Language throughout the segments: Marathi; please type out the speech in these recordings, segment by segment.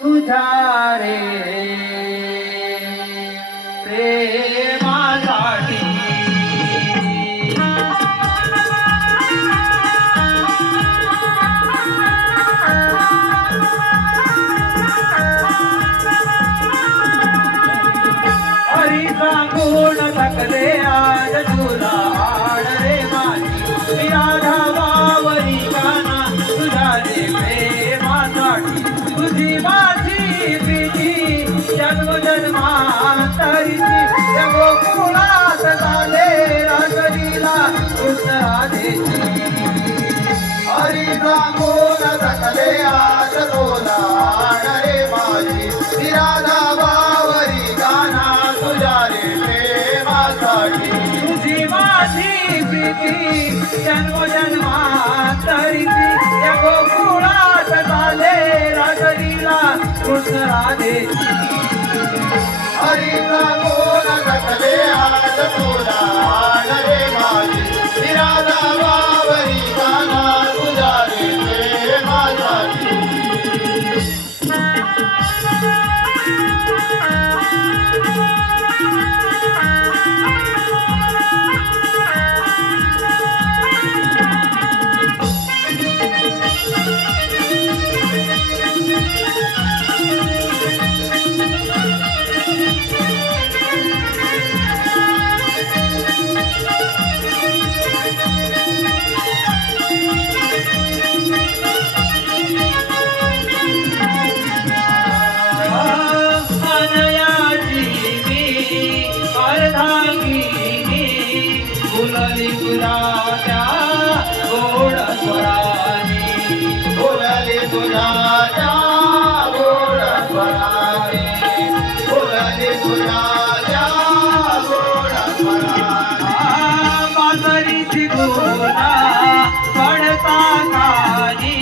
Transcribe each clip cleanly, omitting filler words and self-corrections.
तुझ्या रे प्रेमासाठी हरी सांगून थकले आज तुला आड रे माझी राधा बावरी गाना तुझ्या रे प्रेमासाठी तुझी माझी प्रीती जन्म जन्मांतरीची या गोकुळात झाले राजलीला कृष्ण राधेची हरी सांगून थकले आज तुला आड रे माझी राधा बावरी गाना तुझ्या रे प्रेमासाठी तुझी माझी प्रीती जन्म जन्मांतरीची या गोकुळात झाले राजलीला कृष्ण राधेची हरी सांगून थकले आज तुला आड रे माझी राधा बावरी गाना तुझ्या रे प्रेमासाठी बोलली तुझ्या गोड स्वराने बोलली तुझ्या गोड स्वराने बोलली तुझ्या गोड स्वराने बासरीची गोला पडता कानी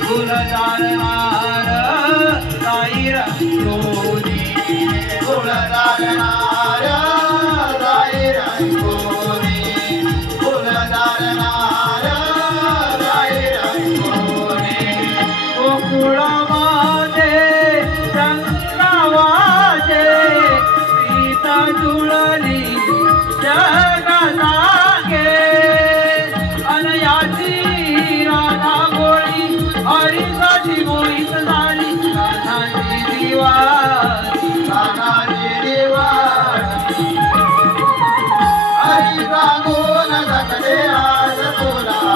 गुलजारणार साई रंगोली गुलजारणार साई रंगोली गोकुळामध्ये संगवाचे सीता जुळली जगनागे अनयाची राधा गोळी हरीसाठी मोहित झाली राधाची दिवा